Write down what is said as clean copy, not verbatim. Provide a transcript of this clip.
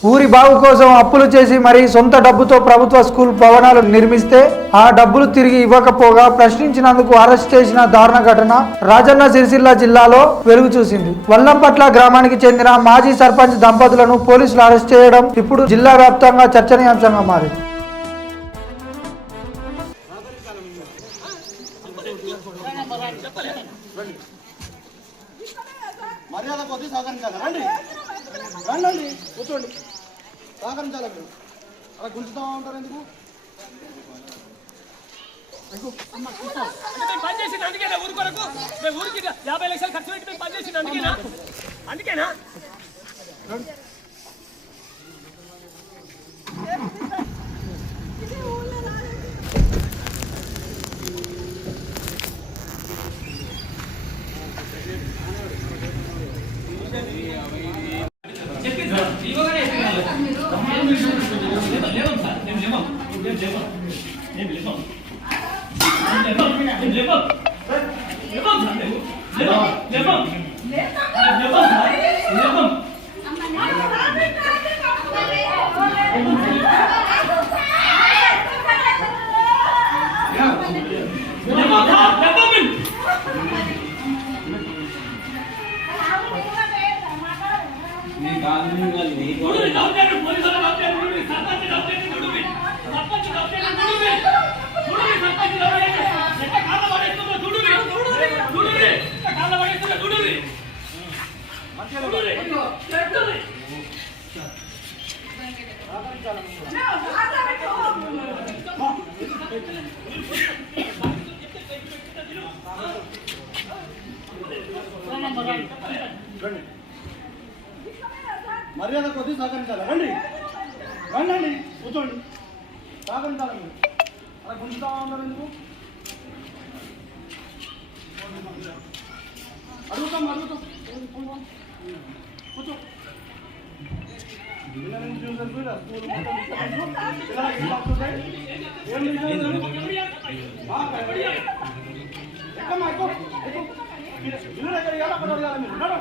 ఊరి బాగు కోసం అప్పులు చేసి మరి సొంత డబ్బుతో ప్రభుత్వ స్కూల్ భవనాలు నిర్మిస్తే ఆ డబ్బులు తిరిగి ఇవ్వకపోగా ప్రశ్నించినందుకు అరెస్ట్ చేసిన దారుణ ఘటన రాజన్న సిరిసిల్ల జిల్లాలో వెలుగు చూసింది. వల్లంపట్ల గ్రామానికి చెందిన మాజీ సర్పంచ్ దంపతులను పోలీసులు అరెస్ట్ చేయడం ఇప్పుడు జిల్లా వ్యాప్తంగా చర్చనీయాంశంగా మారింది. మర్యాద కొద్ది సహకరించాలి. రండి రండి కూర్చోండి. సహకరించాలి. మీరు అలా గుంజుతా ఉంటారు ఎందుకు? ఊరికి 50 లక్షలు ఖర్చు పెట్టి మేము పనిచేసింది అందుకేనా మర్యాద కొద్ది సహకరించాలి. రండి రండి కూర్చోండి. సహకరించాలి. మీరు అలా గుంజుతా ఉంటారు ఎందుకు? అడుగుతాం కూర్చో. ఎక్కడ